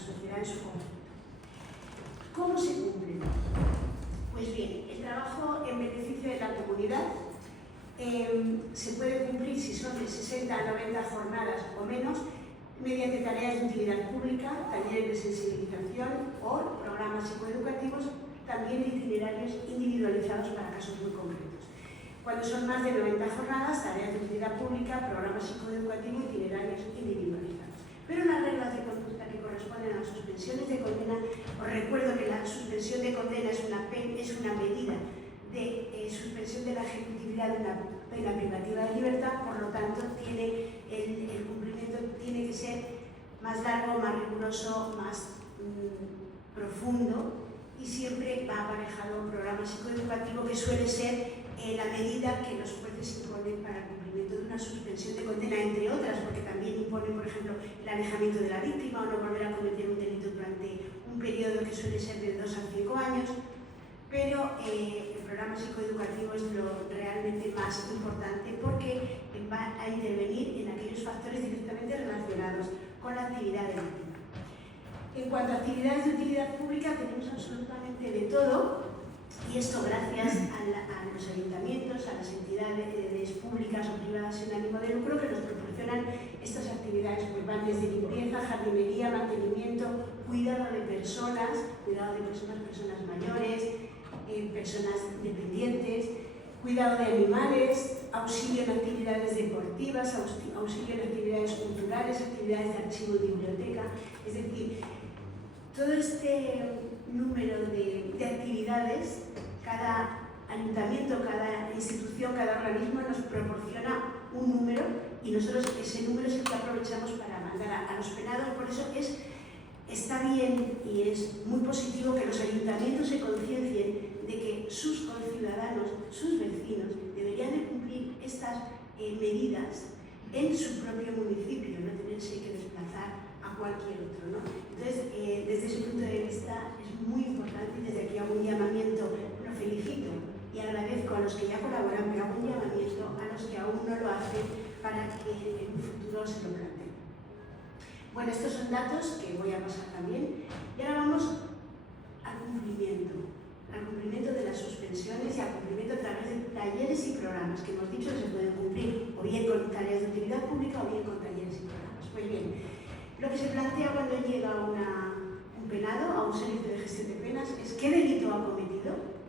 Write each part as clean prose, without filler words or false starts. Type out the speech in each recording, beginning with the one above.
sociedad en su conjunto. ¿Cómo se cumple? Pues bien, el trabajo en beneficio de la comunidad se puede cumplir si son de 60 a 90 jornadas o menos mediante tareas de utilidad pública, talleres de sensibilización o programas psicoeducativos, también de itinerarios individualizados para casos muy concretos. Cuando son más de 90 jornadas, tareas de utilidad pública, programas psicoeducativos, itinerarios individualizados. Pero las reglas de conducta que corresponden a las suspensiones de condena, os recuerdo que la suspensión de condena es una medida de suspensión de la ejecutividad de una pena privativa de libertad, por lo tanto el cumplimiento tiene que ser más largo, más riguroso, más profundo, y siempre va aparejado un programa psicoeducativo que suele ser la medida que los jueces imponen para el cumplimiento de una suspensión de condena, entre otras, porque también imponen, por ejemplo, el alejamiento de la víctima o no volver a cometer un delito durante un periodo que suele ser de 2 a 5 años, pero el programa psicoeducativo es lo realmente más importante porque va a intervenir en aquellos factores directamente relacionados con la actividad de la víctima. En cuanto a actividades de utilidad pública, tenemos absolutamente de todo, y esto gracias a los ayuntamientos, a las entidades públicas o privadas sin ánimo de lucro que nos proporcionan estas actividades, pues van desde limpieza, jardinería, mantenimiento, cuidado de personas mayores, personas dependientes, cuidado de animales, auxilio en actividades deportivas, auxilio en actividades culturales, actividades de archivo y biblioteca. Es decir, todo este número de actividades, cada ayuntamiento, cada institución, cada organismo nos proporciona un número y nosotros ese número es el que aprovechamos para mandar a los penados. Por eso está bien y es muy positivo que los ayuntamientos se conciencien de que sus conciudadanos, sus vecinos, deberían de cumplir estas medidas en su propio municipio, no tenerse que desplazar a cualquier otro, ¿no? Entonces, desde ese punto de vista es muy importante, y desde aquí hago un llamamiento, lo felicito y agradezco a los que ya colaboran, pero hago un llamamiento a los que aún no lo hacen para que en un futuro se lo planteen. Bueno, estos son datos que voy a pasar también, y ahora vamos al cumplimiento de las suspensiones y al cumplimiento a través de talleres y programas que hemos dicho que se pueden cumplir o bien con tareas de utilidad pública o bien con talleres y programas. Pues bien, lo que se plantea cuando llega un penado a un servicio de gestión de penas es qué delito ha cometido.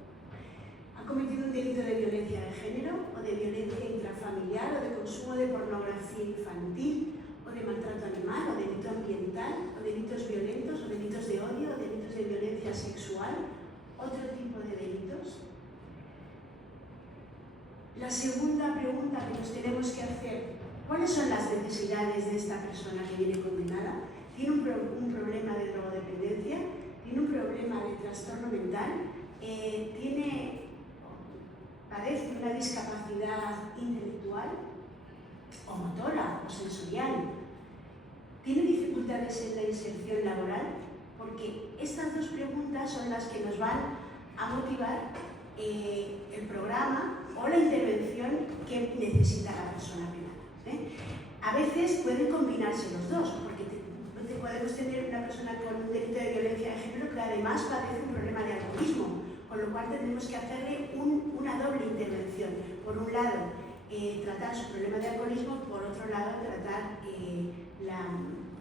¿Ha cometido un delito de violencia de género o de violencia intrafamiliar o de consumo de pornografía infantil o de maltrato animal o delito ambiental o delitos violentos o delitos de odio o delitos de violencia sexual? ¿Otro tipo de delitos? La segunda pregunta que nos tenemos que hacer: ¿cuáles son las necesidades de esta persona que viene condenada? ¿Tiene un problema de drogodependencia? ¿Tiene un problema de trastorno mental? ¿Padece una discapacidad intelectual o motora o sensorial? ¿Tiene dificultades en la inserción laboral? Porque estas dos preguntas son las que nos van a motivar el programa o la intervención que necesita la persona penada. A veces pueden combinarse los dos, porque podemos tener una persona con un delito de violencia de género que además padece un problema de alcoholismo, con lo cual tenemos que hacerle una doble intervención. Por un lado, tratar su problema de alcoholismo, por otro lado, tratar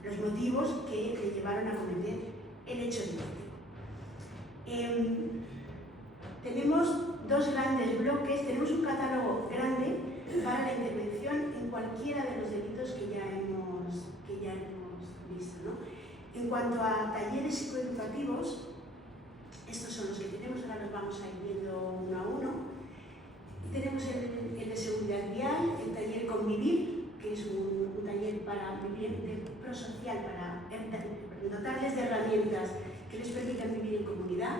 los motivos que le llevaron a cometer el hecho delictivo. Tenemos dos grandes bloques, tenemos un catálogo grande para la intervención en cualquiera de los delitos que ya hemos visto, ¿no? En cuanto a talleres psicoeducativos, estos son los que tenemos, ahora los vamos a ir viendo uno a uno. Tenemos el de seguridad vial, el taller Convivir, que es un taller para vivir de prosocial, para dotarles de herramientas que les permitan vivir en comunidad.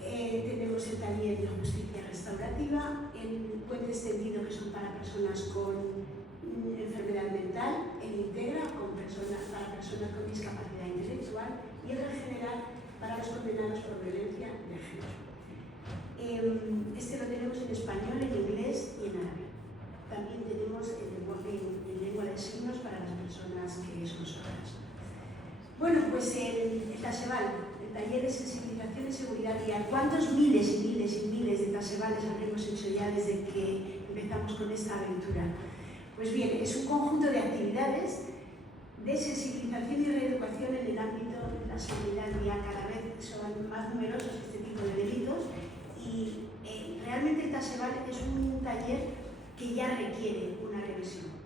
Tenemos el taller de justicia restaurativa, el puente extendido, que son para personas con enfermedad mental, el integra para personas con discapacidad intelectual, y el regenerar para los condenados por violencia de género. Este lo tenemos en español, en inglés y en árabe. También tenemos el lenguaje en lengua de signos para las personas que son sordas. Bueno, pues el TASEVAL, el Taller de Sensibilización y Seguridad Vial. ¿Cuántos miles y miles y miles de TASEVALes habremos hecho ya desde que empezamos con esta aventura? Pues bien, es un conjunto de actividades de sensibilización y reeducación en el ámbito de la seguridad vial. Cada vez son más numerosos este tipo de delitos y realmente el TASEVAL es un taller que ya requiere una revisión.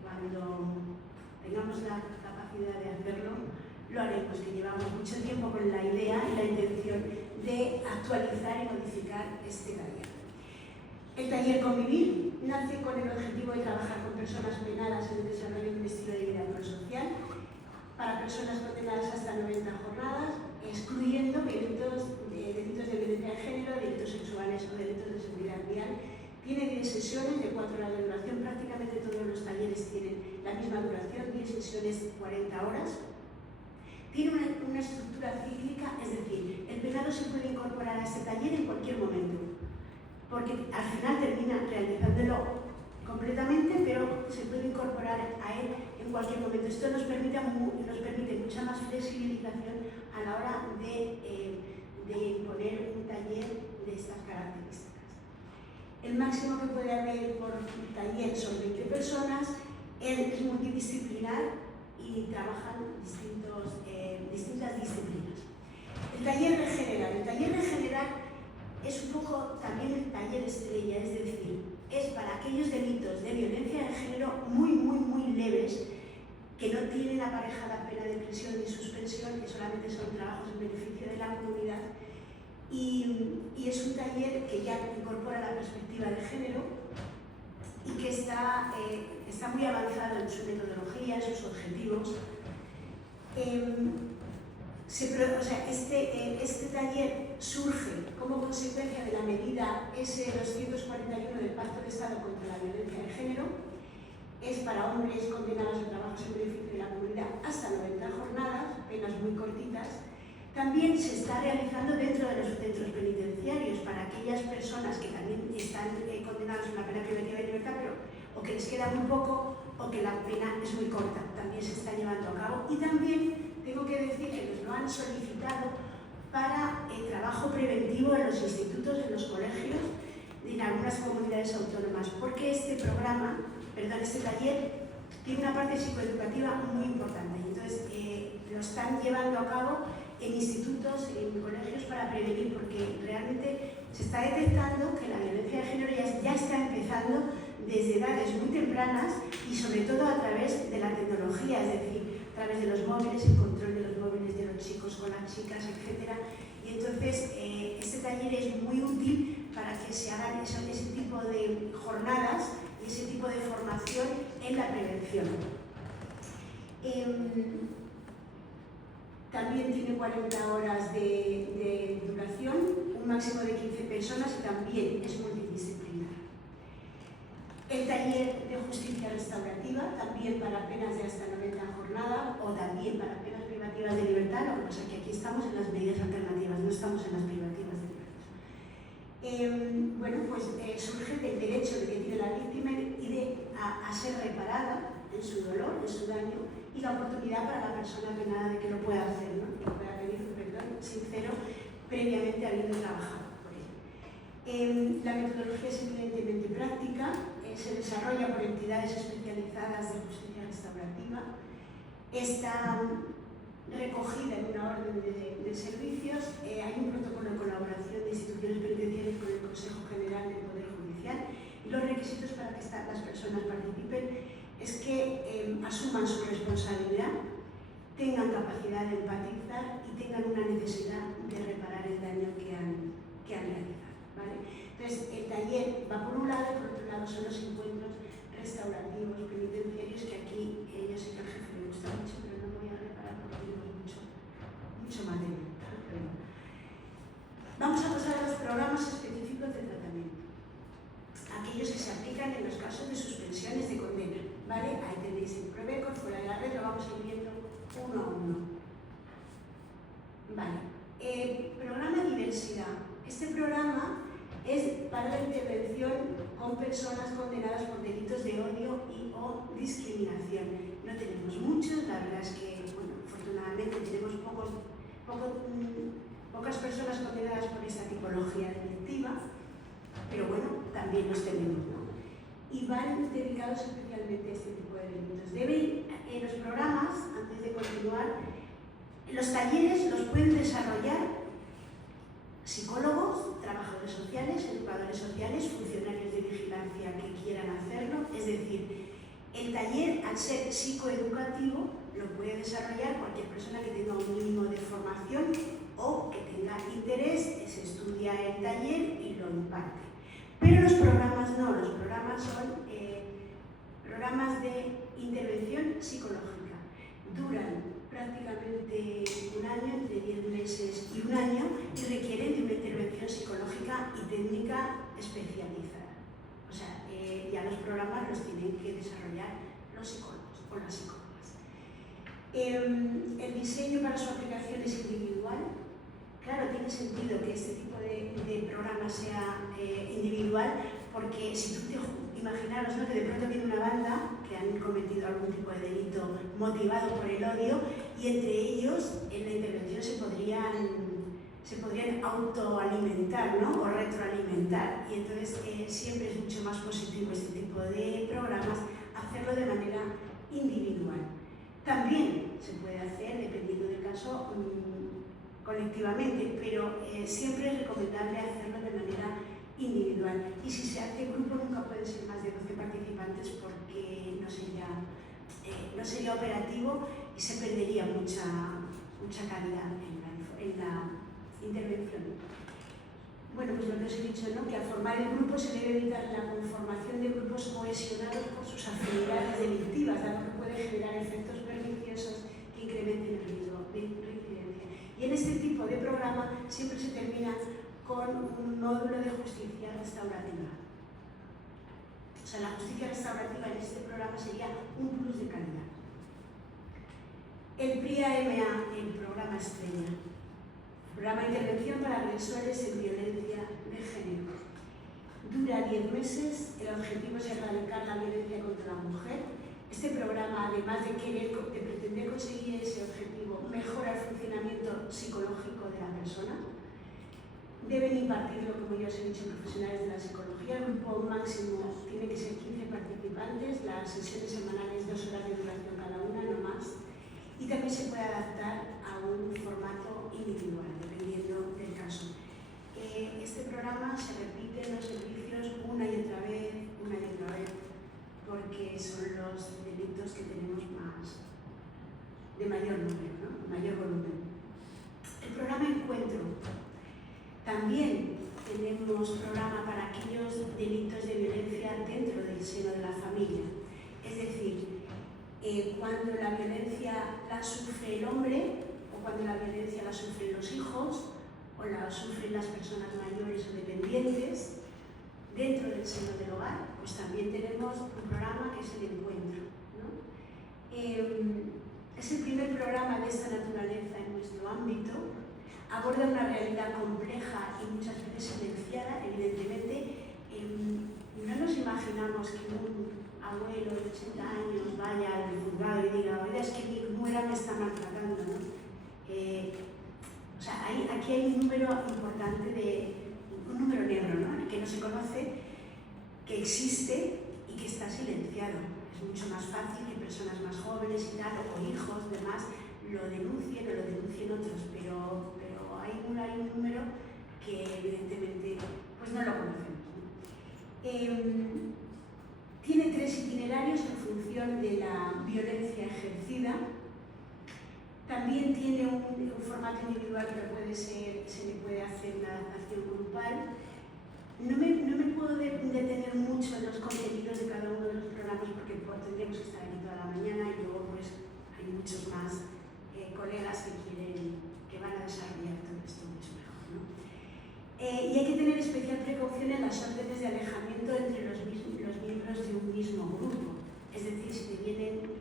Cuando tengamos la capacidad de hacerlo, lo haremos, que llevamos mucho tiempo con la idea y la intención de actualizar y modificar este taller. El taller Convivir nace con el objetivo de trabajar con personas penadas en el desarrollo de un estilo de vida prosocial para personas condenadas hasta 90 jornadas, excluyendo delitos de violencia de género, delitos sexuales o delitos de seguridad vial. Tiene 10 sesiones de 4 horas de duración, prácticamente todos los talleres tienen la misma duración, 10 sesiones, 40 horas. Tiene una estructura cíclica, es decir, el penado se puede incorporar a este taller en cualquier momento, porque al final termina realizándolo completamente, pero se puede incorporar a él en cualquier momento. Esto nos permite mucha más flexibilización a la hora de imponer un taller de estas características. El máximo que puede haber por taller son 20 personas, él es multidisciplinar y trabajan distintas disciplinas. El taller Regenerar es un poco también el taller estrella, es decir, es para aquellos delitos de violencia de género muy leves, que no tienen aparejada pena de prisión ni suspensión, que solamente son trabajos en beneficio de la comunidad, y es un taller que ya incorpora la perspectiva de género y que está muy avanzado en su metodología, en sus objetivos. Este taller surge como consecuencia de la medida S241 del Pacto de Estado contra la Violencia de Género. Es para hombres condenados a trabajos en beneficio de la comunidad hasta 90 jornadas, penas muy cortitas. También se está realizando dentro de los centros penitenciarios para aquellas personas que también están condenadas a una pena preventiva de libertad, pero o que les queda muy poco o que la pena es muy corta. También se está llevando a cabo. Y también tengo que decir que nos lo han solicitado para el trabajo preventivo en los institutos, en los colegios, en algunas comunidades autónomas, porque este taller tiene una parte psicoeducativa muy importante. Entonces, lo están llevando a cabo en institutos, en colegios para prevenir, porque realmente se está detectando que la violencia de género ya está empezando desde edades muy tempranas y sobre todo a través de la tecnología, es decir, a través de los móviles, el control de los móviles de los chicos con las chicas, etc. Y entonces este taller es muy útil para que se hagan ese tipo de jornadas y ese tipo de formación en la prevención. También tiene 40 horas de duración, un máximo de 15 personas y también es multidisciplinar. El taller de justicia restaurativa, también para penas de hasta 90 jornadas o también para penas privativas de libertad, lo que pasa es que aquí estamos en las medidas alternativas, no estamos en las privativas de libertad. Surge del derecho que tiene la víctima y a ser reparada en su dolor, en su daño, y la oportunidad para la persona penada de que lo pueda hacer, ¿no? Que pueda pedir un perdón sincero previamente habiendo trabajado por él. La metodología es evidentemente práctica, se desarrolla por entidades especializadas de justicia restaurativa, está recogida en una orden de servicios, hay un protocolo de colaboración de instituciones penitenciarias con el Consejo General del Poder Judicial y los requisitos para que las personas participen es que asuman su responsabilidad, tengan capacidad de empatizar y tengan una necesidad de reparar el daño que han realizado, ¿vale? Entonces, el taller va por un lado y por otro lado son los encuentros restaurativos penitenciarios que aquí yo sé que al jefe le gusta mucho, pero no voy a reparar porque tenemos mucho material. Vamos a pasar a los programas específicos de tratamiento, aquellos que se aplican en los casos de suspensiones de condena, ¿vale? Ahí tenéis el PROVECO, fuera de la red, lo vamos a ir viendo uno a uno. Vale. Programa Diversidad. Este programa es para la intervención con personas condenadas por delitos de odio y o discriminación. No tenemos muchos, la verdad es que, bueno, afortunadamente tenemos pocas personas condenadas por esta tipología delictiva, pero bueno, también los tenemos, ¿no? Y van dedicados especialmente a este tipo de delitos. En los programas, antes de continuar, los talleres los pueden desarrollar psicólogos, trabajadores sociales, educadores sociales, funcionarios de vigilancia que quieran hacerlo. Es decir, el taller, al ser psicoeducativo, lo puede desarrollar cualquier persona que tenga un mínimo de formación o que tenga interés, se estudia el taller y lo imparte. Pero los programas no, los programas son programas de intervención psicológica. Duran prácticamente un año, entre 10 meses y un año, y requieren de una intervención psicológica y técnica especializada. O sea, ya los programas los tienen que desarrollar los psicólogos o las psicólogas. El diseño para su aplicación es individual. Claro, tiene sentido que este tipo de programa sea individual, porque si tú te imaginaros, ¿no?, que de pronto viene una banda que han cometido algún tipo de delito motivado por el odio, y entre ellos en la intervención se podrían autoalimentar, ¿no?, o retroalimentar, y entonces siempre es mucho más positivo este tipo de programas hacerlo de manera individual. También se puede hacer, dependiendo del caso, colectivamente, pero siempre es recomendable hacerlo de manera individual. Y si se hace grupo, nunca pueden ser más de 12 participantes, porque no sería operativo y se perdería mucha calidad en la intervención. Bueno, pues lo que os he dicho, ¿no?, que al formar el grupo se debe evitar la conformación de grupos cohesionados por sus afinidades delictivas, dado que puede generar efectos perniciosos que incrementen el riesgo de reincidencia. Y en este tipo de programa siempre se termina con un módulo de justicia restaurativa. O sea, la justicia restaurativa en este programa sería un plus de calidad. El PRIA-MA, el programa estrella. Programa de intervención para agresores en violencia de género. Dura 10 meses, el objetivo es erradicar la violencia contra la mujer. Este programa, además de pretender conseguir ese objetivo, mejora el funcionamiento psicológico de la persona. Deben impartirlo, como ya os he dicho, profesionales de la psicología. El grupo máximo tiene que ser 15 participantes, las sesiones semanales 2 horas de duración cada una, no más. Y también se puede adaptar a un formato individual, dependiendo del caso. Este programa se repite en los servicios una y otra vez, porque son los delitos que tenemos de mayor número, ¿no?, mayor volumen. El programa Encuentro. También tenemos programa para aquellos delitos de violencia dentro del seno de la familia. Es decir, cuando la violencia la sufre el hombre, o cuando la violencia la sufren los hijos, o la sufren las personas mayores o dependientes, dentro del seno del hogar, pues también tenemos un programa que es el Encuentro, ¿no? Es el primer programa de esta naturaleza en nuestro ámbito. Aborda una realidad compleja y muchas veces silenciada, evidentemente. No nos imaginamos que un abuelo de 80 años vaya al juzgado y diga: oiga, es que mi nuera me está maltratando, ¿no? O sea, aquí hay un número importante, un número negro, ¿no?, que no se conoce, que existe y que está silenciado. Es mucho más fácil que personas más jóvenes y tal, o hijos, demás, lo denuncien o lo denuncien otros, pero hay un número que evidentemente pues no lo conocemos, ¿no? Tiene 3 itinerarios en función de la violencia ejercida. También tiene un formato individual, pero se le puede hacer una adaptación grupal. No me puedo detener mucho en los contenidos de cada uno de los programas, porque tendríamos que estar aquí toda la mañana, y luego pues hay muchos más colegas que van a desarrollar todo esto mucho mejor, ¿no? Y hay que tener especial precaución en las órdenes de alejamiento entre los miembros de un mismo grupo. Es decir, si te vienen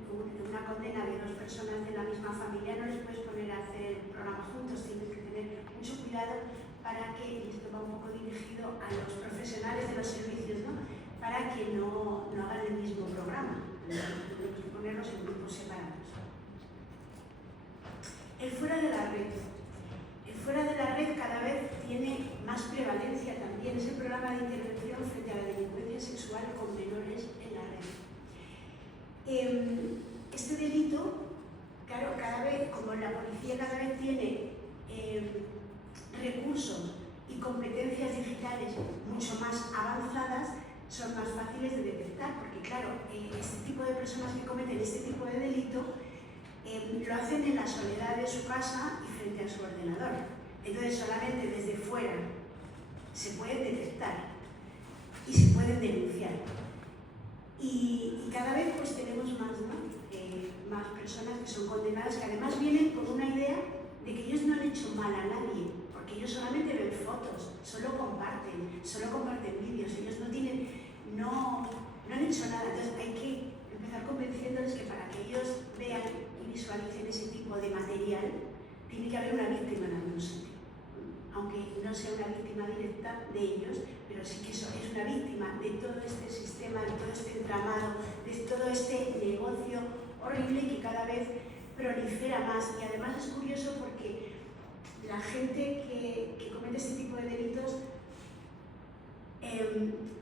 una condena de 2 personas de la misma familia, no les puedes poner a hacer el programa juntos. Tienes que tener mucho cuidado para que, y esto va un poco dirigido a los profesionales de los servicios, ¿no?, para que no hagan el mismo programa. Tenemos que ponerlos en grupos separados. El fuera de la red. El fuera de la red cada vez tiene más prevalencia también. Es el programa de intervención frente a la delincuencia sexual con menores en la red. Este delito, claro, cada vez, como la policía cada vez tiene recursos y competencias digitales mucho más avanzadas, son más fáciles de detectar, porque claro, este tipo de personas que cometen este tipo de delito lo hacen en la soledad de su casa y frente a su ordenador. Entonces solamente desde fuera se pueden detectar y se pueden denunciar. Y cada vez pues tenemos más, ¿no? Más personas que son condenadas, que además vienen con una idea de que ellos no han hecho mal a nadie, porque ellos solamente ven fotos, solo comparten vídeos, ellos no han hecho nada. Entonces hay que empezar convenciéndoles que para que ellos vean y visualicen ese tipo de material, tiene que haber una víctima en algún sitio. Aunque no sea una víctima directa de ellos, pero sí que es una víctima de todo este sistema, de todo este entramado, de todo este negocio horrible que cada vez prolifera más. Y además es curioso porque la gente que comete este tipo de delitos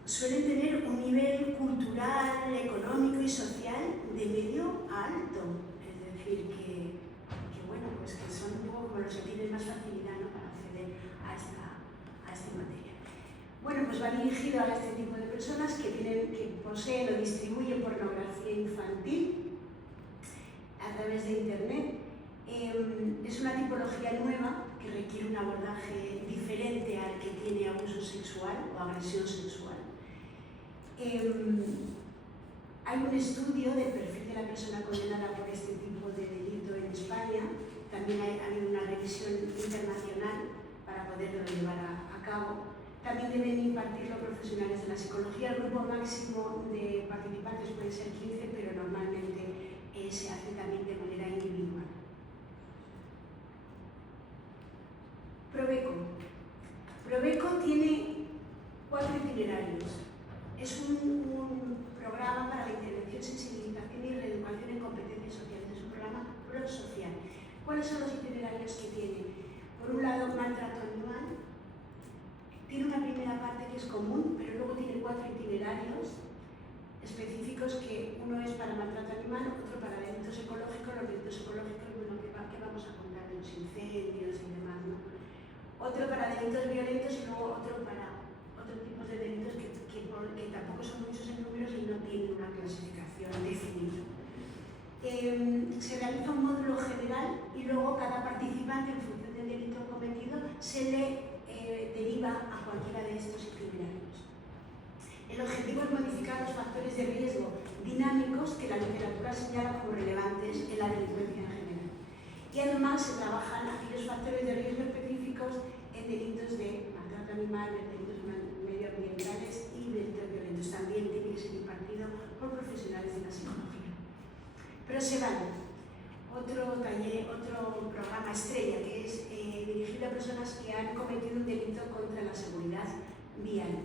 suelen tener un nivel cultural, económico y social de medio a alto. Es decir, que bueno, pues que son un poco como los que tienen más facilidad, ¿no?, para acceder a esta materia. Bueno, pues va dirigido a este tipo de personas que poseen o distribuyen pornografía infantil a través de Internet. Es una tipología nueva que requiere un abordaje diferente al que tiene abuso sexual o agresión sexual. Hay un estudio del perfil de la persona condenada por este tipo de delito en España. También ha habido una revisión internacional para poderlo llevar a cabo. También deben impartirlo profesionales de la psicología. El grupo máximo de participantes puede ser 15, pero normalmente se hace también de manera individual. Proveco tiene 4 itinerarios. Es un programa para la intervención, sensibilización y reeducación en competencias sociales. Es un programa prosocial. ¿Cuáles son los itinerarios que tiene? Por un lado, maltrato animal. Tiene una primera parte que es común, pero luego tiene 4 itinerarios específicos, que uno es para maltrato animal, otro para delitos ecológicos. Los delitos ecológicos, bueno, que vamos a contar de los incendios y demás, ¿no? Otro para delitos violentos y luego otro para otros tipos de delitos que tampoco son muchos en números y no tienen una clasificación definida. Se realiza un módulo general y luego cada participante, en función del delito cometido, se le deriva a cualquiera de estos itinerarios. El objetivo es modificar los factores de riesgo dinámicos que la literatura señala como relevantes en la delincuencia en general. Y además se trabajan aquellos factores de riesgo específicos en delitos de maltrato animal, en delitos medioambientales y delitos violentos. También tiene que ser impartido por profesionales de la psicología. Pero se vale otro taller, otro programa estrella, que es dirigido a personas que han cometido un delito contra la seguridad vial.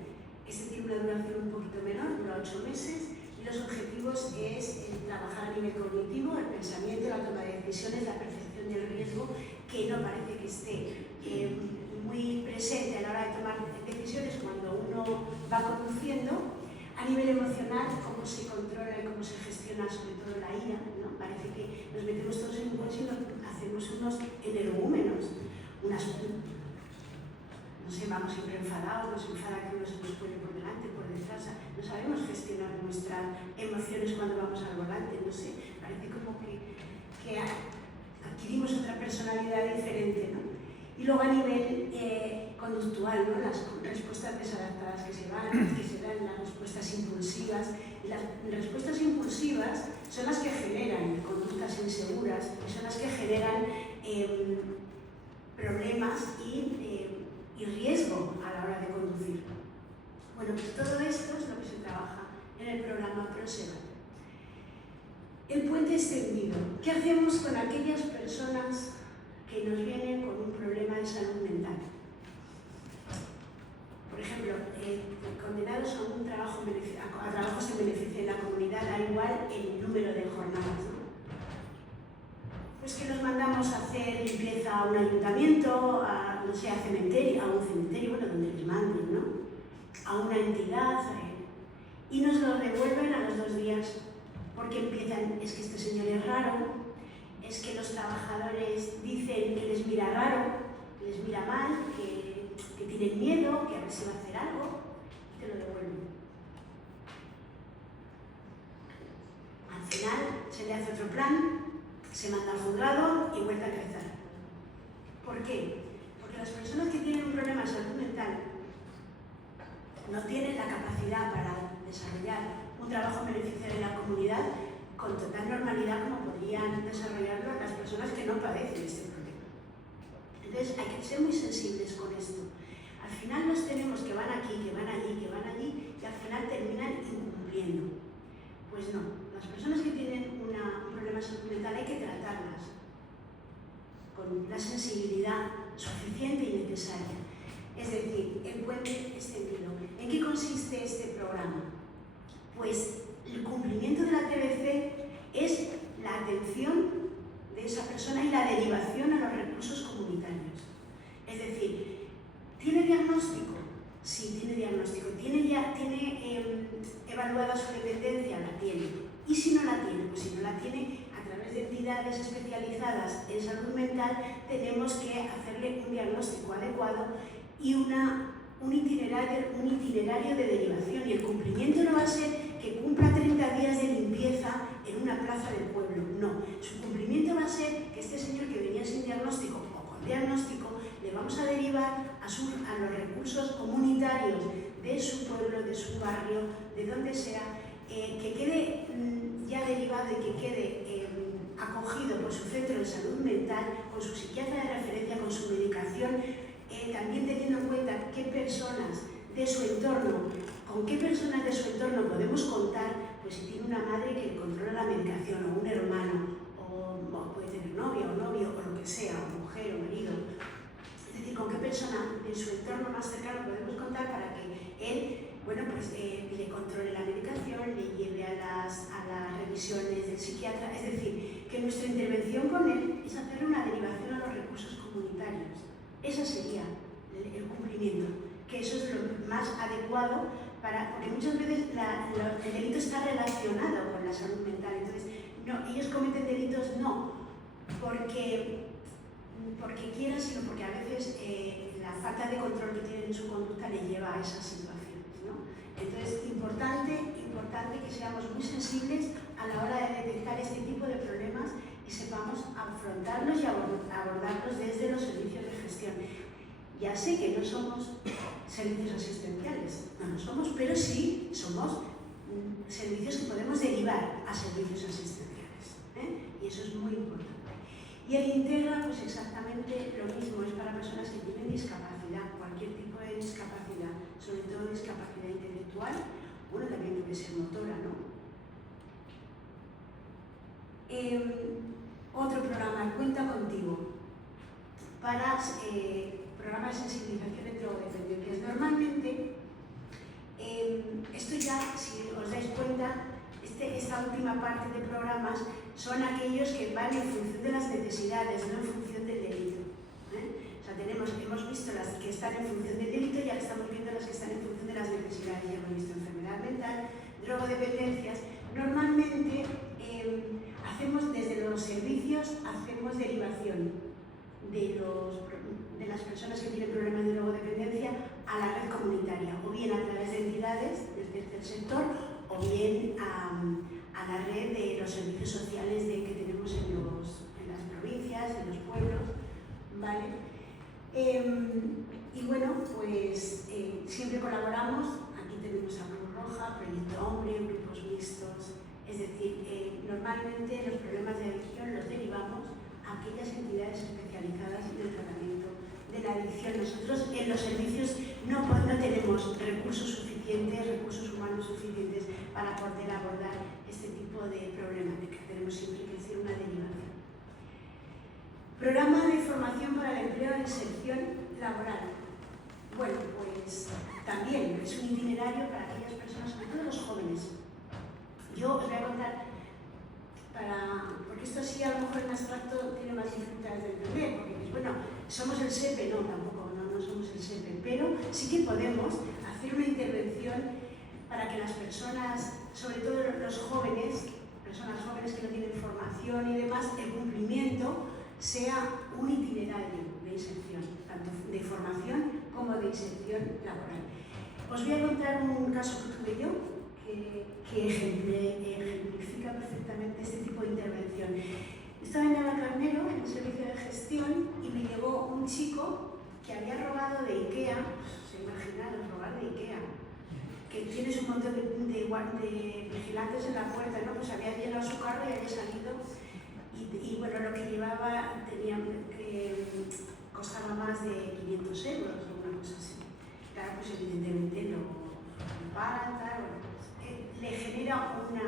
Este tiene una duración un poquito menor, dura 8 meses, y los objetivos es trabajar a nivel cognitivo, el pensamiento, la toma de decisiones, la percepción del riesgo, que no parece que esté muy presente a la hora de tomar decisiones cuando uno va conduciendo. A nivel emocional, cómo se controla y cómo se gestiona sobre todo la ira, ¿no? Parece que nos metemos todos en un coche y nos hacemos unos energúmenos, no sé, vamos siempre enfadados, nos enfada que uno se nos pone por delante, por detrás, no sabemos gestionar nuestras emociones cuando vamos al volante, no sé, parece como que adquirimos otra personalidad diferente, ¿no? Y luego a nivel conductual, ¿no?, las respuestas desadaptadas que se dan, las respuestas impulsivas. Y las respuestas impulsivas son las que generan conductas inseguras, son las que generan problemas y riesgo a la hora de conducir. Bueno, pues todo esto es lo que se trabaja en el programa ProSEBAT. El puente extendido. ¿Qué hacemos con aquellas personas que nos vienen con un problema de salud mental? Por ejemplo, condenados a un trabajo a trabajos en beneficio de la comunidad, da igual el número de jornadas, ¿no? Pues que los mandamos a hacer a un ayuntamiento, a, no sé, a un cementerio, bueno, donde les manden, ¿no? A una entidad, y nos lo devuelven a los 2 días, porque empiezan, es que este señor es raro, es que los trabajadores dicen que les mira raro, que les mira mal, que tienen miedo, que a ver si va a hacer algo, y te lo devuelven. Al final se le hace otro plan, se manda al juzgado y vuelve a crecer. ¿Por qué? Porque las personas que tienen un problema de salud mental no tienen la capacidad para desarrollar un trabajo beneficiario en la comunidad con total normalidad como podrían desarrollarlo las personas que no padecen este problema. Entonces hay que ser muy sensibles con esto. Al final los tenemos que van aquí, que van allí, que van allí y al final terminan incumpliendo. Pues no, las personas que tienen un problema de salud mental hay que tratarlas con la sensibilidad suficiente y necesaria. Es decir, el puente extendido. ¿En qué consiste este programa? Pues el cumplimiento de la TBC es la atención de esa persona y la derivación a los recursos comunitarios. Es decir, ¿tiene diagnóstico? Sí, tiene diagnóstico. ¿Tiene evaluada su dependencia? La tiene. ¿Y si no la tiene? Pues si no la tiene, a través de entidades especializadas en salud mental, tenemos que hacerle un diagnóstico adecuado y un itinerario de derivación. Y el cumplimiento no va a ser que cumpla 30 días de limpieza en una plaza del pueblo. No, su cumplimiento va a ser que este señor que venía sin diagnóstico o con diagnóstico, le vamos a derivar a los recursos comunitarios de su pueblo, de su barrio, de donde sea, que quede ya derivado y que quede acogido por su centro de salud mental, con su psiquiatra de referencia, con su medicación, también teniendo en cuenta qué personas de su entorno, con qué personas de su entorno podemos contar, pues si tiene una madre que le controla la medicación, o un hermano, o puede tener novia o novio, o lo que sea, o mujer o marido. Es decir, con qué persona de su entorno más cercano podemos contar para que él, bueno, pues le controle la medicación, le lleve a las revisiones del psiquiatra. Es decir, que nuestra intervención con él es hacer una derivación a los recursos comunitarios. Ese sería el cumplimiento, que eso es lo más adecuado porque muchas veces el delito está relacionado con la salud mental. Entonces, no, ellos cometen delitos no porque quieran, sino porque a veces la falta de control que tienen en su conducta les lleva a esas situaciones, ¿no? Entonces, importante que seamos muy sensibles a la hora de detectar este tipo de problemas y sepamos afrontarlos y abordarlos desde los servicios de gestión. Ya sé que no somos servicios asistenciales, no lo somos, pero sí somos servicios que podemos derivar a servicios asistenciales, y eso es muy importante. Y el Integra, pues exactamente lo mismo, es para personas que tienen discapacidad, cualquier tipo de discapacidad, sobre todo discapacidad intelectual, bueno, también puede ser motora, ¿no? Otro programa, Cuenta Contigo, para programa de sensibilización de drogodependencias. Normalmente, esto ya, si os dais cuenta, esta última parte de programas son aquellos que van en función de las necesidades, no en función del delito. O sea, hemos visto las que están en función del delito y ahora estamos viendo las que están en función de las necesidades. Ya hemos visto enfermedad mental, drogodependencias. Normalmente, hacemos desde los servicios, hacemos derivación de las personas que tienen problemas de drogodependencia a la red comunitaria, o bien a través de entidades del tercer sector, o bien a la red de los servicios sociales que tenemos en las provincias, en los pueblos, ¿vale? Y bueno, pues siempre colaboramos. Aquí tenemos a Cruz Roja, Proyecto Hombre, grupos mixtos. Es decir, normalmente los problemas de adicción los derivamos a aquellas entidades especializadas en el tratamiento de la adicción. Nosotros en los servicios no tenemos recursos humanos suficientes para poder abordar este tipo de problemática. Tenemos siempre que hacer una derivación. Programa de formación para el empleo e inserción laboral. Bueno, pues también es un itinerario para aquellas personas, sobre todo los jóvenes. Yo os voy a contar, porque esto sí a lo mejor en abstracto tiene más dificultades de entender, porque bueno, somos el SEPE, no, tampoco, no somos el SEPE, pero sí que podemos hacer una intervención para que las personas, sobre todo los jóvenes, personas jóvenes que no tienen formación y demás, el cumplimiento sea un itinerario de inserción, tanto de formación como de inserción laboral. Os voy a contar un caso que tuve yo que ejemplifica perfectamente este tipo de intervención. Estaba en Navalcarnero, en el servicio de gestión, y me llegó un chico que había robado de IKEA, se imaginaron, robar de IKEA, que tienes un montón de vigilantes en la puerta, ¿no? Pues había llenado su carro y había salido, y bueno, lo que llevaba costaba más de 500 euros o una cosa así. Claro, pues evidentemente lo paran, tal, bueno, le genera un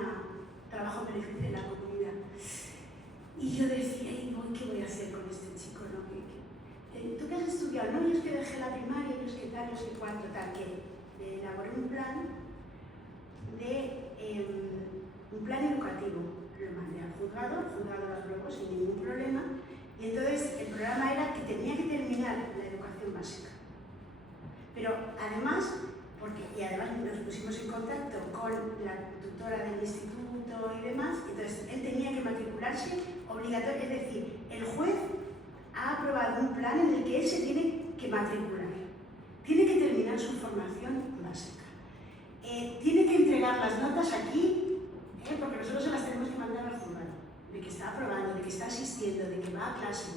trabajo en beneficio de la comunidad. Y yo decía, ¿qué voy a hacer con este chico? ¿No? ¿Tú qué has estudiado? No, yo es que dejé la primaria, yo es que tal, no sé cuánto, tal, que elaboré un plan educativo. Lo mandé al juzgado, el juzgado lo aprobó sin ningún problema, y entonces el programa era que tenía que terminar la educación básica. Pero además, además nos pusimos en contacto con la tutora del instituto y demás, entonces él tenía que matricularse obligatorio, es decir, el juez ha aprobado un plan en el que él se tiene que matricular, tiene que terminar su formación básica, tiene que entregar las notas aquí, porque nosotros se las tenemos que mandar al juzgado, de que está aprobando, de que está asistiendo, de que va a clase.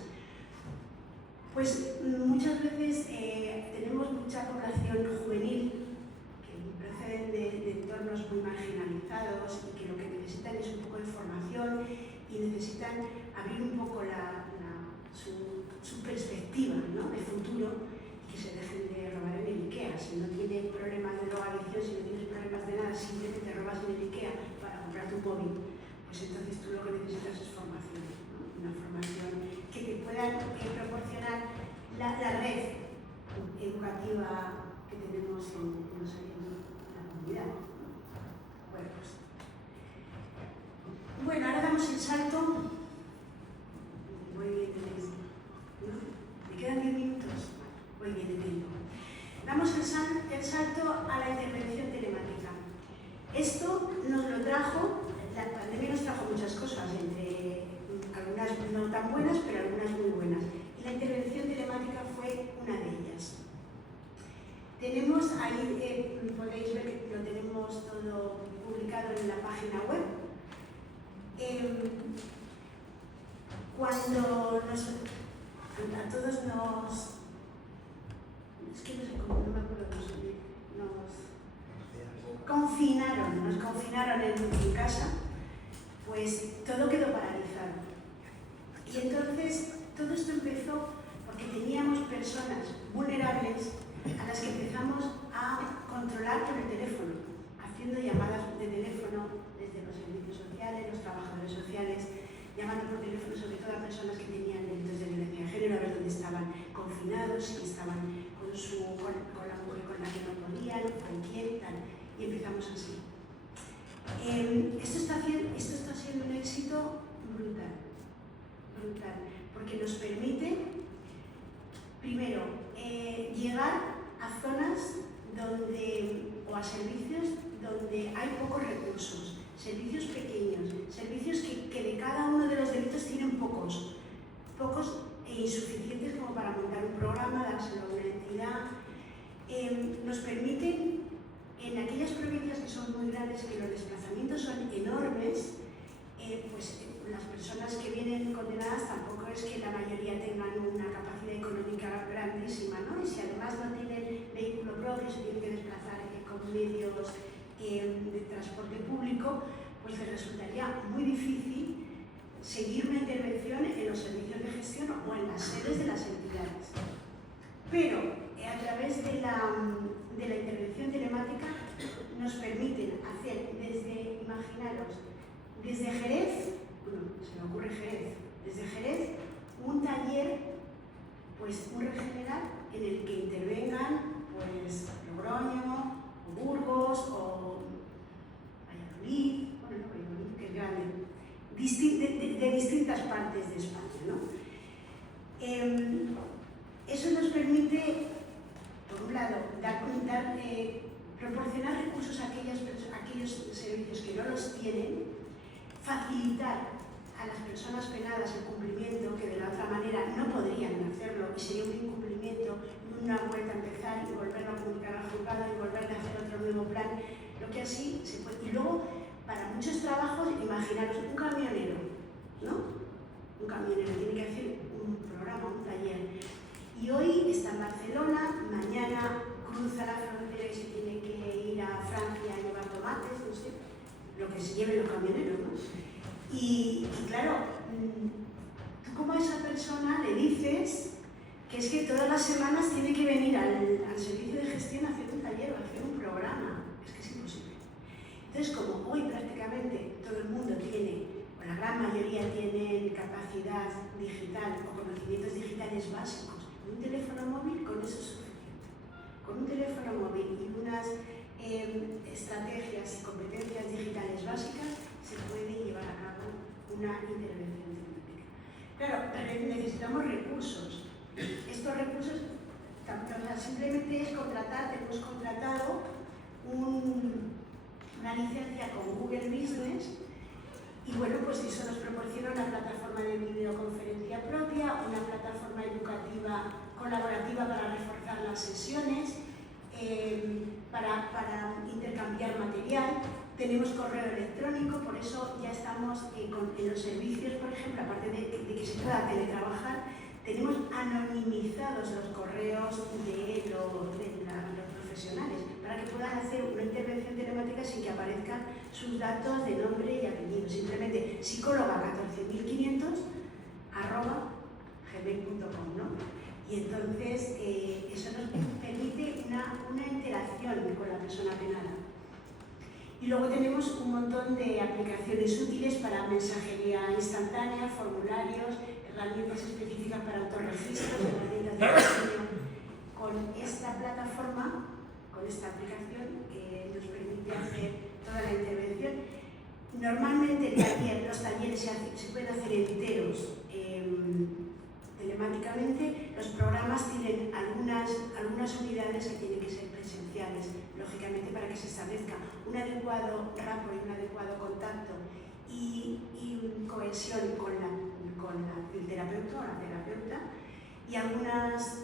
Pues muchas veces tenemos mucha población juvenil que proceden de entornos muy marginalizados y que lo que necesitan es un poco de formación y necesitan abrir un poco su perspectiva, ¿no?, de futuro, y que se dejen de robar en el IKEA. Si no tienes problemas de drogadicción, si no tienes problemas de nada, simplemente robas en el IKEA para comprar tu móvil, pues entonces tú lo que necesitas es formación, ¿no? Una formación que te pueda proporcionar la red educativa que tenemos en la comunidad. Bueno, ahora damos el salto. Voy bien de tiempo, ¿no? ¿Me quedan 10 minutos? Voy bien de tiempo. Damos el salto a la intervención telemática. Esto nos lo trajo, la pandemia nos trajo muchas cosas, entre algunas no tan buenas, pero algunas muy buenas. Y la intervención telemática fue una de ellas. Tenemos ahí, podéis ver que lo tenemos todo publicado en la página web. Cuando a todos nos... Es que no sé cómo, no me acuerdo nos confinaron en casa, pues todo quedó paralizado. Y entonces todo esto empezó porque teníamos personas vulnerables a las que empezamos a controlar por el teléfono, haciendo llamadas de teléfono desde los servicios sociales, los trabajadores sociales, llamando por teléfono sobre todo a personas que tenían delitos de violencia de género, a ver dónde estaban confinados, si estaban con la mujer con la que no podían, con quién, tal. Y empezamos así. Esto está siendo un éxito brutal, porque nos permite, primero, llegar a zonas o a servicios donde hay pocos recursos, servicios pequeños, servicios que de cada uno de los delitos tienen pocos e insuficientes como para montar un programa, dárselo a una entidad. Nos permiten, en aquellas provincias que son muy grandes, que los desplazamientos son enormes, pues las personas que vienen condenadas tampoco es que la mayoría tengan una capacidad económica grandísima, ¿no? Y si además no tienen vehículo propio, se tienen que desplazar con medios de transporte público, pues les resultaría muy difícil seguir una intervención en los servicios de gestión o en las sedes de las entidades. Pero a través de la intervención telemática nos permiten hacer imaginaros, desde Jerez, se me ocurre Jerez, desde Jerez, un taller, pues un regenerar en el que intervengan pues Logroño, o Burgos, o Valladolid, bueno, Valladolid, que es grande, de distintas partes de España, ¿no? Eso nos permite, por un lado, proporcionar recursos a aquellos servicios que no los tienen, facilitar a las personas penadas el cumplimiento, que de la otra manera no podrían hacerlo y sería un incumplimiento, una vuelta a empezar y volver a comunicar al juzgado y volver a hacer otro nuevo plan, lo que así se puede. Y luego, para muchos trabajos, imaginaros un camionero, ¿no? Un camionero tiene que hacer un programa, un taller. Y hoy está en Barcelona, mañana cruza la frontera y se tiene que ir a Francia a llevar tomates, no sé, lo que se lleven los camioneros, ¿no? Y claro, tú como a esa persona le dices que es que todas las semanas tiene que venir al servicio de gestión a hacer un taller o a hacer un programa. Es que es imposible. Entonces, como hoy prácticamente todo el mundo tiene, o la gran mayoría tienen capacidad digital o conocimientos digitales básicos, un teléfono móvil, con eso es suficiente. Con un teléfono móvil y unas estrategias y competencias digitales básicas se puede llevar a cabo una intervención tecnológica. Claro, necesitamos recursos. Estos recursos simplemente es contratar, hemos contratado una licencia con Google Business y bueno, pues eso nos proporciona una plataforma de videoconferencia propia, una plataforma educativa colaborativa para reforzar las sesiones, para intercambiar material. Tenemos correo electrónico, por eso ya estamos en los servicios, por ejemplo, aparte de que se pueda teletrabajar, tenemos anonimizados los correos de los profesionales para que puedan hacer una intervención telemática sin que aparezcan sus datos de nombre y apellido. Simplemente psicóloga14500@gmail.com, ¿no? Y entonces eso nos permite una interacción con la persona penada. Y luego tenemos un montón de aplicaciones útiles para mensajería instantánea, formularios, herramientas específicas para autorregistros, herramientas de diseño. Con esta plataforma, con esta aplicación, nos permite hacer toda la intervención. Normalmente los talleres se pueden hacer enteros telemáticamente. Los programas tienen algunas unidades que tienen que ser presenciales, lógicamente para que se establezca un adecuado rapport y un adecuado contacto y cohesión con el terapeuta o la terapeuta, y algunas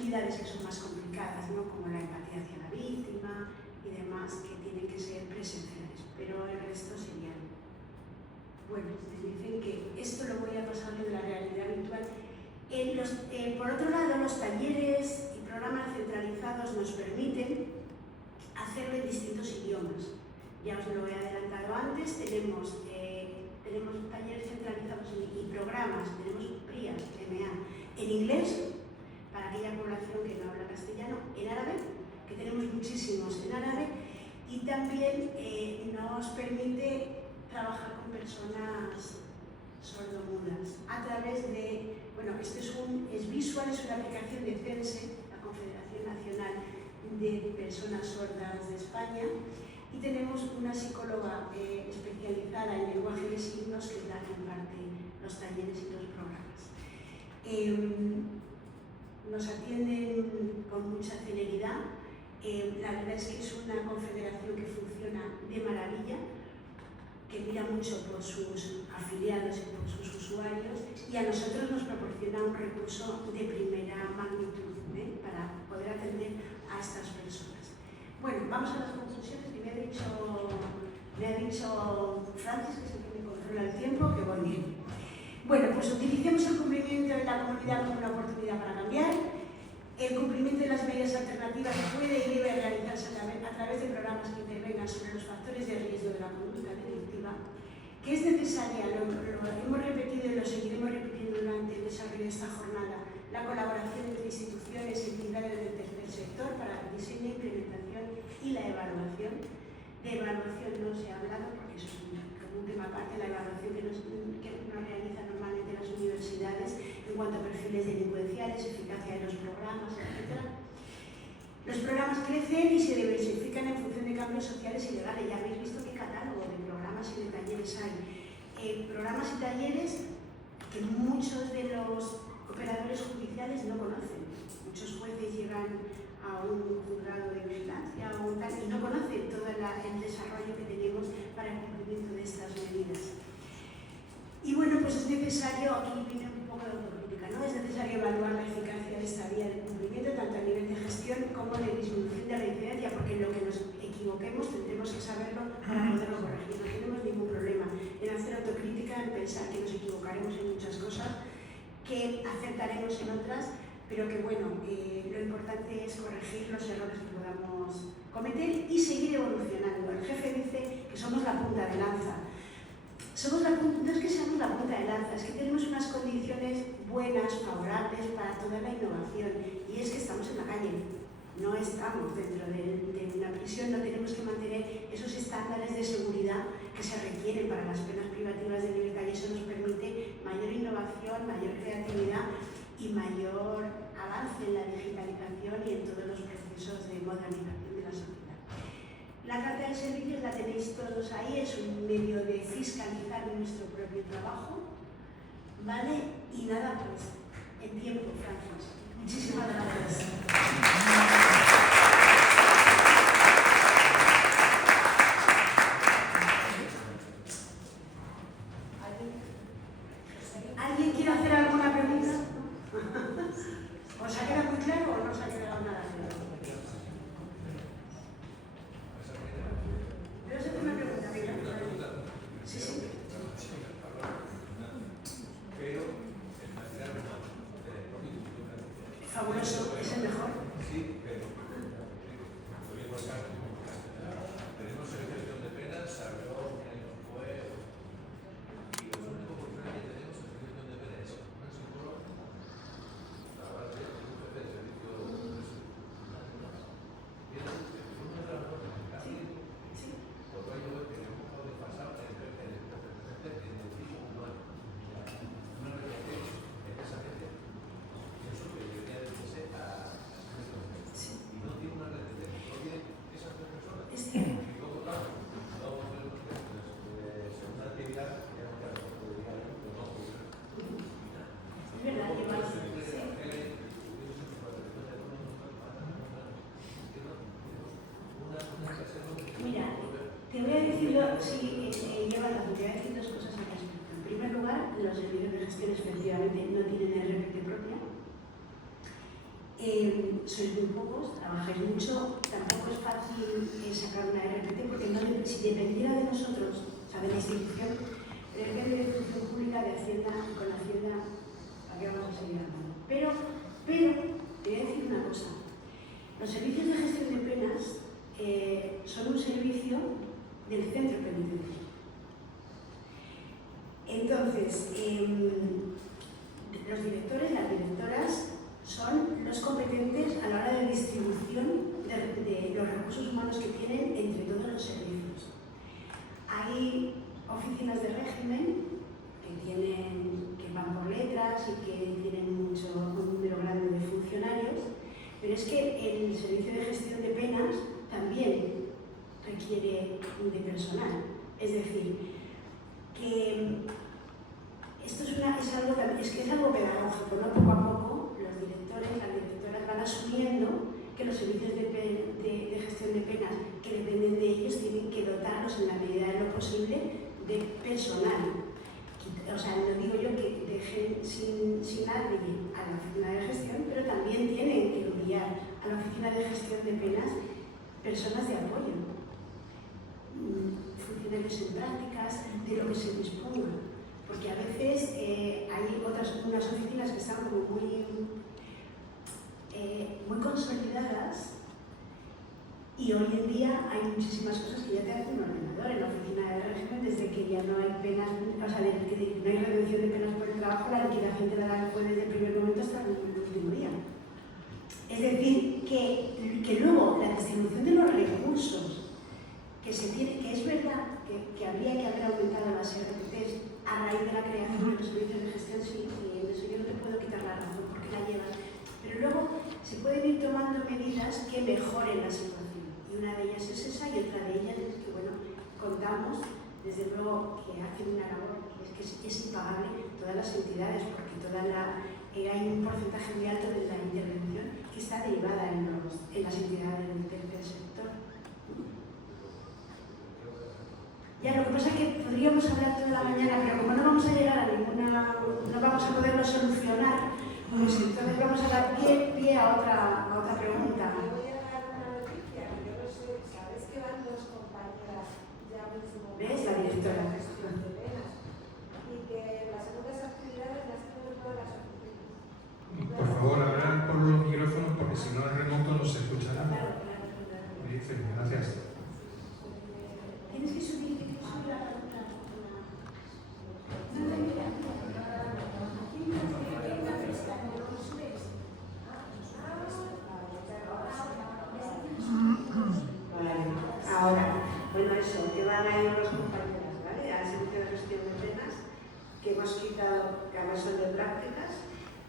unidades que son más complicadas, ¿no? Como la empatía hacia la víctima y demás, que tienen que ser presenciales, pero el resto serían. Bueno, dicen que esto lo voy a pasar de la realidad virtual. Por otro lado, los talleres y programas centralizados nos permiten hacerlo en distintos idiomas. Ya os lo he adelantado antes, tenemos talleres centralizados y programas, tenemos PRIA, MA, en inglés, para aquella población que no habla castellano, en árabe, que tenemos muchísimos en árabe, y también nos permite trabajar con personas sordomudas a través de, bueno, esto es visual, es una aplicación de CENSE, la Confederación Nacional de Personas Sordas de España, y tenemos una psicóloga especializada en lenguaje de signos que es la que imparte los talleres y los programas. Nos atienden con mucha celeridad. La verdad es que es una confederación que funciona de maravilla, que mira mucho por sus afiliados y por sus usuarios, y a nosotros nos proporciona un recurso de primera magnitud para poder atender a estas personas. Bueno, vamos a las conclusiones que me ha dicho Francis, que es el que me controla el tiempo, que voy bien. Bueno, pues utilicemos el cumplimiento de la comunidad como una oportunidad para cambiar. El cumplimiento de las medidas alternativas puede y debe realizarse a través de programas que intervengan sobre los factores de riesgo de la conducta delictiva, que es necesaria, lo hemos repetido y lo seguiremos repitiendo durante el desarrollo de esta jornada, la colaboración entre instituciones y entidades del tercer sector para el diseño, implementación y la evaluación. De evaluación no se ha hablado porque eso es como un tema aparte, la evaluación que nos realizan normalmente las universidades en cuanto a perfiles delincuenciales, eficacia de los programas, etc. Los programas crecen y se diversifican en función de cambios sociales y legales. Ya habéis visto qué catálogo de programas y de talleres hay. Programas y talleres que que muchos de los operadores judiciales no conocen. Muchos jueces llegan a un juzgado de vigilancia o tal y no conocen todo el desarrollo que tenemos para el cumplimiento de estas medidas. Y bueno, pues es necesario, aquí viene un poco de autocrítica, ¿no? Es necesario evaluar la eficacia de esta vía de cumplimiento, tanto a nivel de gestión como de disminución de la incidencia, porque en lo que nos equivoquemos tendremos que saberlo para poderlo corregir. No tenemos ningún problema en hacer autocrítica, en pensar que nos equivocaremos en muchas cosas, que acertaremos en otras, pero que bueno, lo importante es corregir los errores que podamos cometer y seguir evolucionando. El jefe dice que somos la punta de lanza. No es que seamos la punta de lanza, es que tenemos unas condiciones buenas, favorables para toda la innovación, y es que estamos en la calle, no estamos dentro de una prisión, no tenemos que mantener esos estándares de seguridad que se requieren para las penas privativas de libertad, y eso nos permite mayor innovación, mayor creatividad y mayor avance en la digitalización y en todos los procesos de modernización de la sociedad. La carta de servicios la tenéis todos ahí, es un medio de fiscalizar nuestro propio trabajo, ¿vale? Y nada, pues, en tiempo, Francis. Muchísimas gracias. ¿Alguien quiere hacer alguna pregunta? ¿Os ha quedado muy claro o no os ha quedado nada claro? ¿Pero os hacer una pregunta? Sí, sí. Fabuloso, es el mejor. Sí, pero tenemos ejecución de penas, salió un año después, y lo único que tenemos es ejecución de penas, es un psicólogo, la base de un jefe de servicio por lo tanto, tenemos que pasar en el tipo humano. Una relación en esa gente, eso que debería decirse a y no tiene una red de no tiene esas tres personas. Y luego, claro, vamos a ver los segunda actividad, que era un caso de diario, pues no puede ser. Es verdad que más. Mira, te voy a decir lleva la autoridad de decir dos cosas al respecto. En primer lugar, los servicios de gestión efectivamente no tienen RPT propia. Sois muy pocos, trabajáis mucho, tampoco es fácil sacar una RPT porque si dependiera de nosotros, o sea, de la institución, depende de la institución pública de Hacienda y con Hacienda, ¿a qué vamos a seguir hablando? Pero, te voy a decir una cosa. Los servicios de gestión de penas son un servicio del centro penitenciario. Entonces, los directores, las directoras, son los competentes a la hora de distribución de los recursos humanos que tienen entre todos los servicios. Hay oficinas de régimen que van por letras y que tienen un número grande de funcionarios, pero es que el servicio de gestión de penas también requiere de personal. Es decir, que esto es algo pedagógico, ¿no? Poco a poco los directores, las directoras van asumiendo que los servicios de gestión de penas que dependen de ellos tienen que dotarlos en la medida de lo posible de personal. O sea, no digo yo que dejen sin nadie a la oficina de gestión, pero también tienen que enviar a la oficina de gestión de penas personas de apoyo, funcionarios en prácticas, de lo que se disponga. Porque a veces hay unas oficinas que están como muy consolidadas y hoy en día hay muchísimas cosas que ya te hacen un ordenador en la oficina de régimen, desde que ya no hay penas, o sea, desde que no hay reducción de penas por el trabajo, la liquidación te la dan desde el primer momento hasta el último día. Es decir, que luego la distribución de los recursos que es verdad que habría que haber aumentado las RPTs a raíz de la creación de los servicios de gestión, sí, en eso yo no te puedo quitar la razón porque la llevas, pero luego se pueden ir tomando medidas que mejoren la situación, y una de ellas es esa, y otra de ellas es que, bueno, contamos, desde luego, que hacen una labor, es que es impagable todas las entidades, porque hay un porcentaje muy alto de la intervención que está derivada en las entidades del tercer sector. Ya, lo que pasa es que podríamos hablar toda la mañana, pero como no vamos a llegar a no vamos a poderlo solucionar, pues entonces vamos a dar pie a otra pregunta. Me voy a dar una noticia, que yo no sé, ¿sabes que van dos compañeras ya mismo? ¿Ves? La directora. Y que las segundas actividades las tienen todas las oficinas. Por favor, hablar por los micrófonos porque si no el remoto no se escuchará. Claro. Gracias. Tienes que subir la Vale, ahora, bueno, eso, que van a ir los compañeros, ¿vale? Al servicio de gestión de penas, que hemos quitado, que además son de prácticas,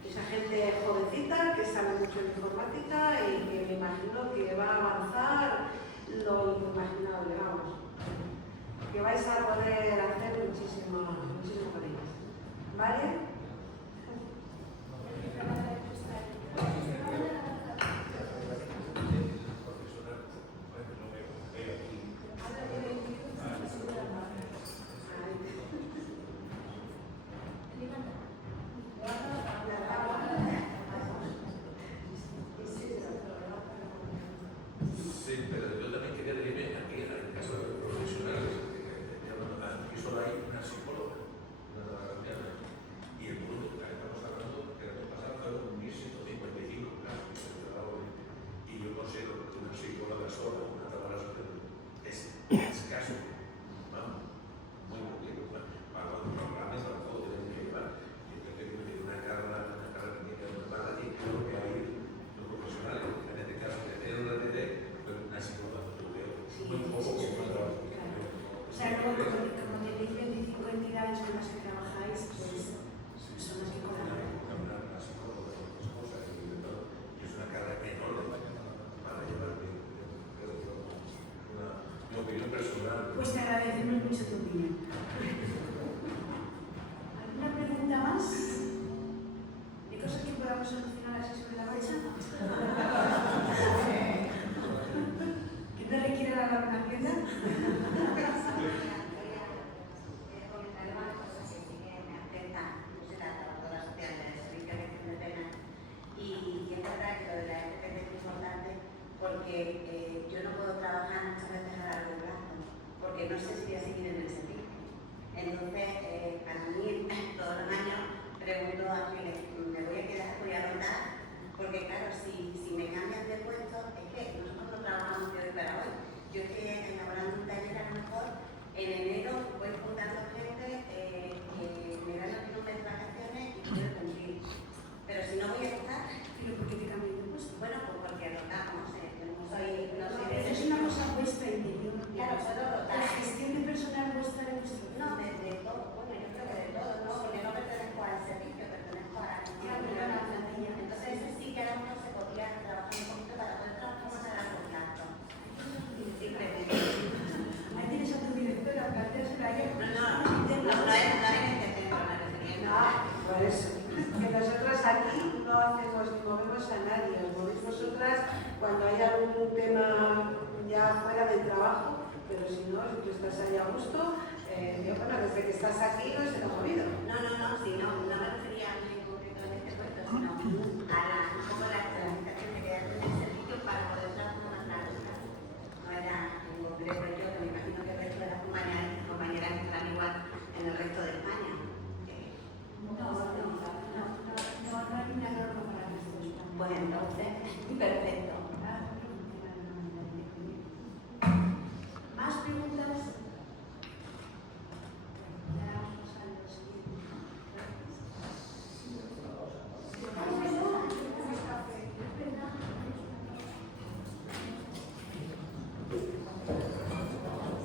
esa gente jovencita que sabe mucho de informática y que me imagino que va a avanzar lo inimaginable, vamos. Que vais a poder hacer muchísimo con ellas, ¿vale? Sí, pero yo también quería dirigirme aquí al caso de los profesionales. Aquí solo hay una psicóloga, y el mundo que estamos hablando que el año pasado fueron 1.155 casos. Y yo considero que una psicóloga sola, una trabajadora social, es escaso. Vamos, muy poquito. Para los programas tampoco tienen que llevar. Y entonces tiene una carga que tiene que tomar allí. Creo que hay los profesionales, en este caso, que tienen una TD, pero una psicóloga muy poco controlada. O sea, como tenéis 25 entidades con las que trabajáis, pues son las que colaboran. Y es una carga enorme para llevar mi opinión personal. Pues te agradecemos mucho tu opinión. ¿Alguna pregunta más? ¿De cosas que podamos solucionar así sobre la marcha? ¿Que no requiere la vacunación? Porque yo no puedo trabajar muchas veces a largo plazo, porque no sé si voy a seguir en el servicio. Entonces, para mí, todos los años pregunto a Ángeles, ¿me voy a quedar, voy a rotar? Porque claro, si me cambian de puesto, es que nosotros no trabajamos de hoy para hoy. Yo es que elaborando un taller a lo mejor, en enero voy juntando gente que me dan los mes de vacaciones y puedo cumplir. Pero si no voy a estar, ¿Pero por qué te cambian de puesto? bueno, pues porque rotamos, no soy Eso es una cosa vuestra interior. Claro, solo rotar. La gestión de personal vuestra de vuestro. No, de todo, bueno, yo creo que de todo, ¿no? Porque no pertenezco al servicio, pertenezco a la plantilla. Entonces, eso sí que ahora uno se podría trabajar un poquito para poder trabajar más a largo plazo. Sí, Ahí tienes a tu directora, planteársela a ella. No es en este centro, me refería. Por eso, que nosotras aquí no hacemos ni movemos a nadie, os movéis vosotras cuando hay algún tema ya fuera del trabajo, pero si no, si tú estás ahí a gusto, yo, bueno, desde que estás aquí no se lo he movido. No, sí, no me refería a mí en concreto en este puesto, sino a la